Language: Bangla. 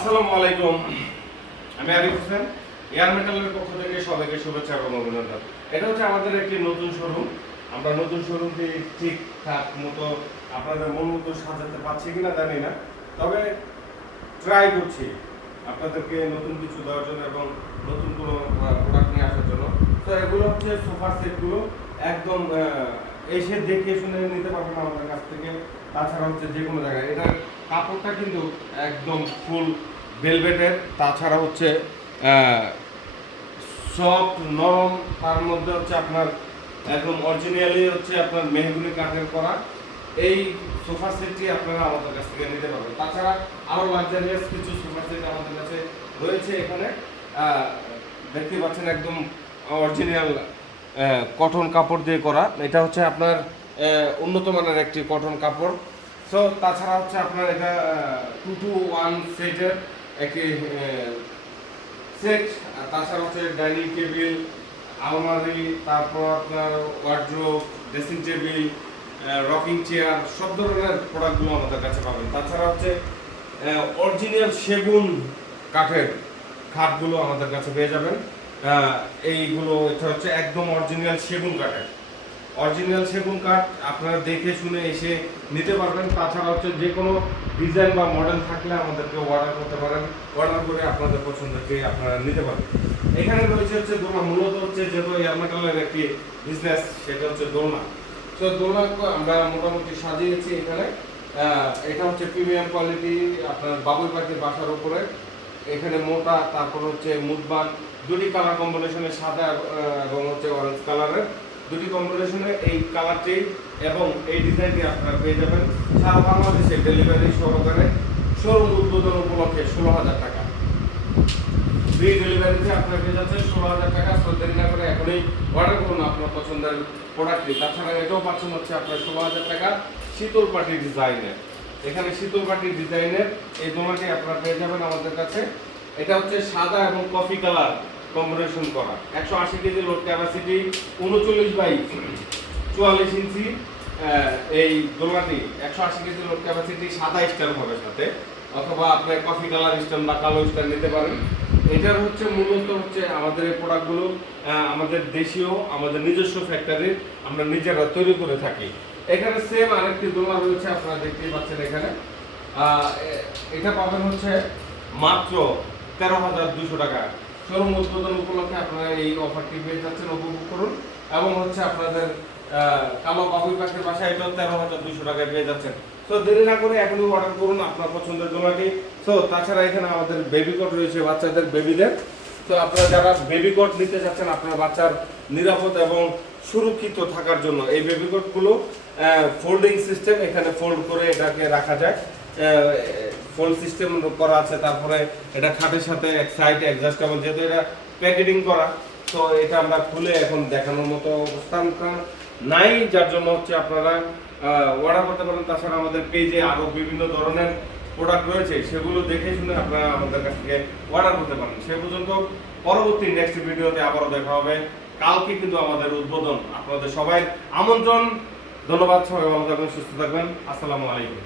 আসসালামু আলাইকুম, আমি আরিফ হোসেন। এয়ার মেটালের পক্ষ থেকে সবাইকে শুভেচ্ছা এবং অভিনন্দন। এটা হচ্ছে আমাদের একটি নতুন শোরুম। আমরা নতুন শোরুমটি ঠিকঠাক মতো আপনাদের মন মতো সাজাতে পারছি কিনা জানি না, তবে ট্রাই করছি আপনাদেরকে নতুন কিছু দেওয়ার জন্য এবং নতুন কোনো প্রোডাক্ট নিয়ে আসার জন্য। তো এগুলো হচ্ছে সোফার সেটগুলো, একদম এসে দেখে শুনে নিতে পারবেন আমাদের কাছ থেকে। তাছাড়া হচ্ছে যে কোনো জায়গায় এটার কাপড়টা কিন্তু একদম ফুল ভেলভেটের, তাছাড়া হচ্ছে সফট নরম, তার মধ্যে হচ্ছে আপনার একদম অরিজিনালি হচ্ছে আপনার মেহগুনি কাঠের করা। এই সোফা সেটটি আপনারা আমাদের কাছ থেকে নিতে পারবেন। তাছাড়া আরও লাক্সারিয়াস কিছু সোফা সেট আমাদের কাছে রয়েছে। এখানে দেখতে পাচ্ছেন একদম অরিজিনাল কটন কাপড় দিয়ে করা। এটা হচ্ছে আপনার উন্নত মানের একটি কটন কাপড়। সো তাছাড়া হচ্ছে আপনার এটা 2-to-1 সেটের একটি সেট। তাছাড়া হচ্ছে ডাইনিং টেবিল, আলমারি, তারপর আপনার wardrobe, dressing table, rocking chair, সব ধরনের প্রোডাক্টগুলো আমাদের কাছে পাবেন। তাছাড়া হচ্ছে অরিজিনাল সেগুন কাঠের খাটগুলো আমাদের কাছে পেয়ে যাবেন। এইগুলো এটা হচ্ছে একদম অরিজিনাল সেগুন কাঠের। অরিজিনাল সেগুন কাঠ আপনারা দেখে শুনে এসে নিতে পারবেন। তাছাড়া হচ্ছে যে কোনো ডিজাইন বা মডেল থাকলে আমাদেরকে অর্ডার করতে পারেন। অর্ডার করে আপনাদের পছন্দকে আপনারা নিতে পারবেন। এখানে রয়েছে হচ্ছে দোলনা। মূলত হচ্ছে যেহেতু এয়ার মেটালের একটি বিজনেস, সেটা হচ্ছে দোলনা। তো দোলনা আমরা মোটামুটি সাজিয়েছি এখানে। এটা হচ্ছে প্রিমিয়াম কোয়ালিটি, আপনার বাবুই পাখির বাসার উপরে। এখানে মোটা, তারপর হচ্ছে মুদবান, দুটি কালার কম্বিনেশনে, সাদা এবং হচ্ছে অরেঞ্জ কালারের দুটি কম্বিনেশনে এই কালারটি এবং এই ডিজাইনটি আপনারা পেয়ে যাবেন সারা বাংলাদেশে ডেলিভারি সহকারে। শোরুম উদ্বোধন উপলক্ষে 16,000 টাকা ফ্রি ডেলিভারিতে আপনার পেয়ে যাচ্ছে 16,000 টাকা। সো দেরি না করে এখনই অর্ডার করুন আপনার পছন্দের প্রোডাক্টটি। তাছাড়া এটাও পাচ্ছেন হচ্ছে আপনার 16,000 টাকা শীতল পাটি ডিজাইনের। এখানে শীতল পাটি ডিজাইনের এই দোলনাটি আপনারা পেয়ে যাবেন আমাদের কাছে। এটা হচ্ছে সাদা এবং কফি কালার কম্বিনেশন করা। 180 কেজি লোড ক্যাপাসিটি, 39/44 ইঞ্চি এই দোলনাটি। 180 কেজি লোড ক্যাপাসিটি, সাদা স্টার হবে সাথে, অথবা আপনি কফি কালার স্টার বা কালো স্টার নিতে পারেন। এটার হচ্ছে মূলত হচ্ছে আমাদের এই প্রোডাক্টগুলো আমাদের দেশীয়, আমাদের নিজস্ব ফ্যাক্টরি, আমরা নিজেরা তৈরি করে থাকি। এখানে সেম আরেকটি দোলনা রয়েছে, আপনারা দেখতেই পাচ্ছেন এখানে। এটা পাবেন হচ্ছে মাত্র 13,200 টাকা। শোরুম উদ্বোধন উপলক্ষে আপনারা এই অফারটি পেয়ে যাচ্ছেন, উপভোগ করুন। এবং হচ্ছে আপনাদের কালো বাবুই পাখির বাসায় এটাও 13,200 টাকায় পেয়ে যাচ্ছেন। তো দেরি না করে এখনই অর্ডার করুন আপনার পছন্দের দোলনাটি। তো তাছাড়া এখানে আমাদের বেবি কোট রয়েছে, বাচ্চাদের বেবিদের। তো আপনারা যারা বেবি কোট নিতে যাচ্ছেন আপনার বাচ্চার নিরাপদ এবং সুরক্ষিত থাকার জন্য, এই বেবি কোটগুলো ফোল্ডিং সিস্টেম, এখানে ফোল্ড করে এটাকে রাখা যায়, ফোল্ড সিস্টেম করা আছে। তারপরে এটা খাটের সাথে এক সাইডে অ্যাডজাস্টেবল, যেহেতু এটা প্যাকেটিং করা, তো এটা আমরা খুলে এখন দেখানোর মতো অবস্থান নাই, যার জন্য হচ্ছে আপনারা অর্ডার করতে পারেন। তাছাড়া আমাদের পেজে আরও বিভিন্ন ধরনের প্রোডাক্ট রয়েছে, সেগুলো দেখে শুনে আপনারা আমাদের কাছ থেকে অর্ডার করতে পারেন। সে পর্যন্ত পরবর্তী নেক্সট ভিডিওতে আবারও দেখা হবে। কালকে কিন্তু আমাদের উদ্বোধন, আপনাদের সবাই আমন্ত্রণ। ধন্যবাদ, সবাই ভালো থাকবেন, সুস্থ থাকবেন। আসসালামু আলাইকুম।